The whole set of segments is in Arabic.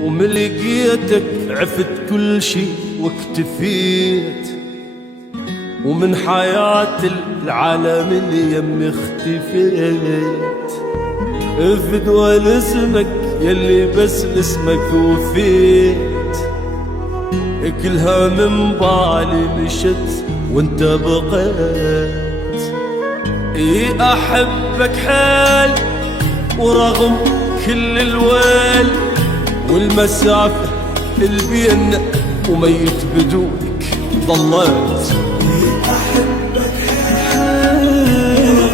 ومن لقيتك عفت كل شي واكتفيت، ومن حياة العالم اللي يمي اختفيت. افدوى لاسمك يلي بس لاسمك وفيت، كلها من بالي مشت وانت بقيت. اي احبك حيل ورغم كل الويل والمسافة البينا وميت بدونك ضليت. أحبك حيل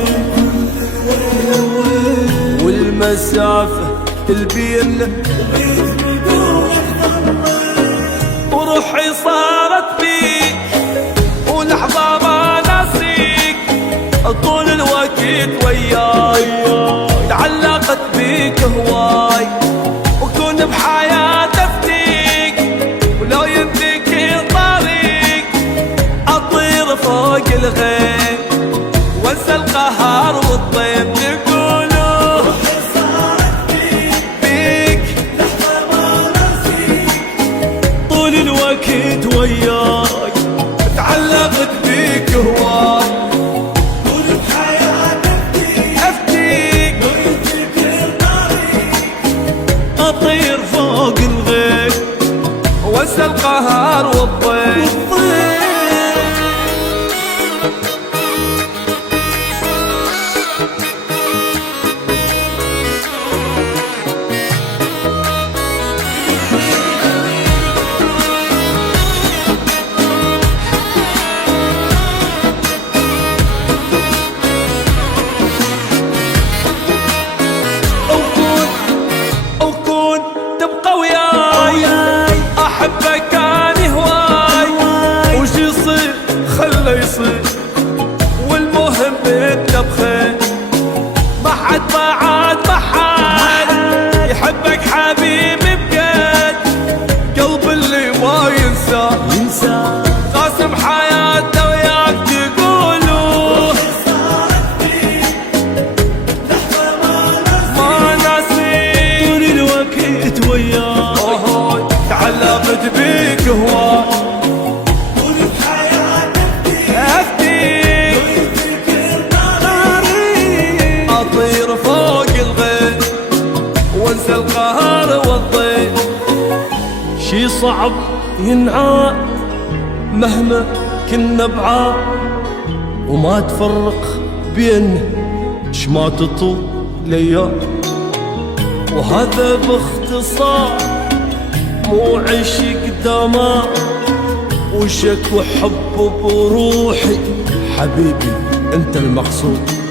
والمسافة البينا وروحي صارت بيك ولحظة ما ناسيك، طول الوقت وياي تعلقت بيك هواي، وكون بحياتي افتيك ولو يمديك طريق اطير فوق الغيم وانسى القهر والضيم. يقولوا روحي صارت بيك لحظة ما ناسيك، طول الوقت وياي تعلقت بيك هواي، طول بحياتي افتيك لو يمديك طريق اطير فوق الغيم وانسى القهر والضيم. وكون تبقى وياي احبك اني هواي، وش يصير خله يصير والمهم انت بخير. ما حد يحبك حبيبي بجد، قلب اللي ما ينسى قاسم حياته وياك. تقولوا لحظة ما ما ناسي طول الوقت وياك تعلقت بيك هواي، طول بحياتي افتيك طريق اطير فوق الغيم وانسى القهر والضيم. شي صعب ينعاد مهما كنا بعاد، وما تفرق بيننا شما تطول الايام. وهذا باختصار مو عشق دمار وشك وحب بروحي، حبيبي انت المقصود.